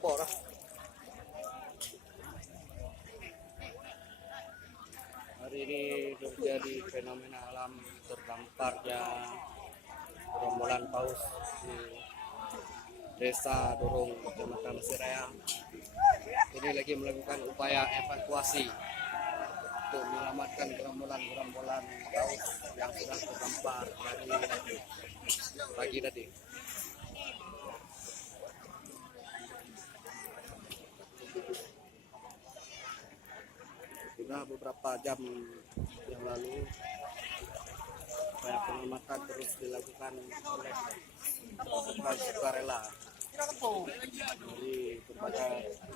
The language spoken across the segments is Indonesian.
lapor. Hari ini terjadi fenomena alam terdamparnya gerombolan paus di Desa Durung, Kecamatan Siraya. Ini lagi melakukan upaya evakuasi untuk menyelamatkan gerombolan paus yang sudah terdampar dari pagi tadi. Sudah beberapa jam yang lalu upaya penyelamatan terus dilakukan oleh pasukan sukarela dari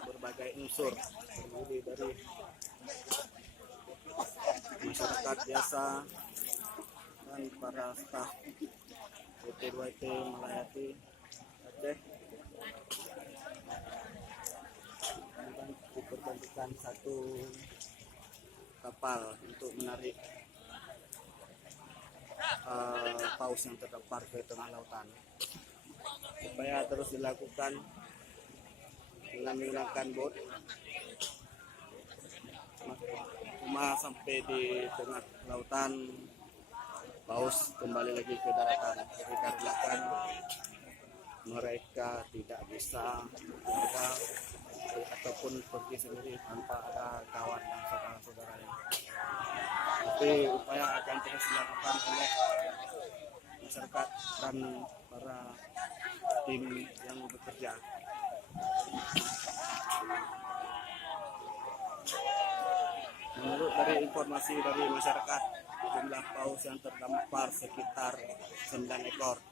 berbagai unsur, terdiri dari masyarakat biasa dan para staf PT2T Melayati Aceh. Dan diperbantukan satu kapal untuk menarik paus yang terdampar ke tengah lautan. Upaya terus dilakukan dengan menggunakan bot. Cuma sampai di tengah lautan, paus kembali lagi ke daratan. Dikarenakan mereka tidak bisa tinggal ataupun pergi sendiri tanpa ada kawan dan saudara-saudaranya. Tapi upaya akan terus dilakukan oleh masyarakat dan para tim yang bekerja. Menurut dari informasi dari masyarakat, jumlah paus yang terdampar sekitar 9 ekor.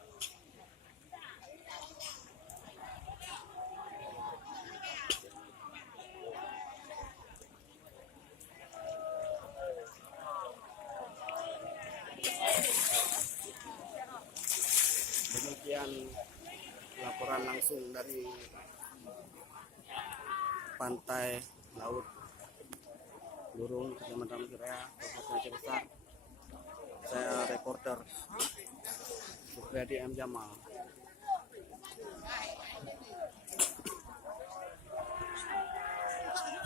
Demikian laporan langsung dari pantai laut Durung, Kecamatan Siraya, Kabupaten Aceh Besar. Saya reporter Supriyadi M. Jamal.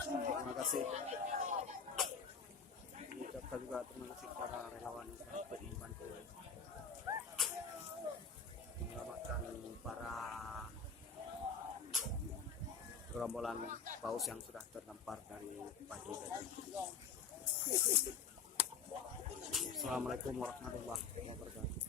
Terima kasih. Ucapkan juga terima kasih para relawan yang dapat membantu menyelamatkan para gerombolan paus yang sudah terdampar dari pagi tadi. Assalamualaikum warahmatullahi wabarakatuh.